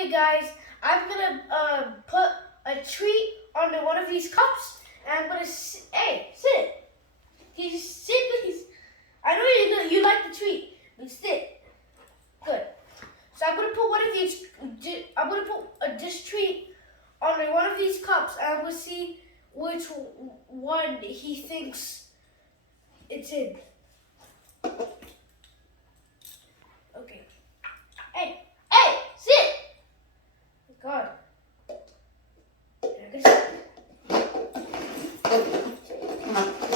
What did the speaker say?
Okay, guys, I'm gonna put a treat under one of these cups, and I'm gonna hey, sit. Can you sit, please? I know you like the treat, but sit. Good. So I'm gonna put one of these. I'm gonna put this treat under one of these cups, and I'm gonna see which one he thinks it's in. Okay. Hey, sit. God. I guess-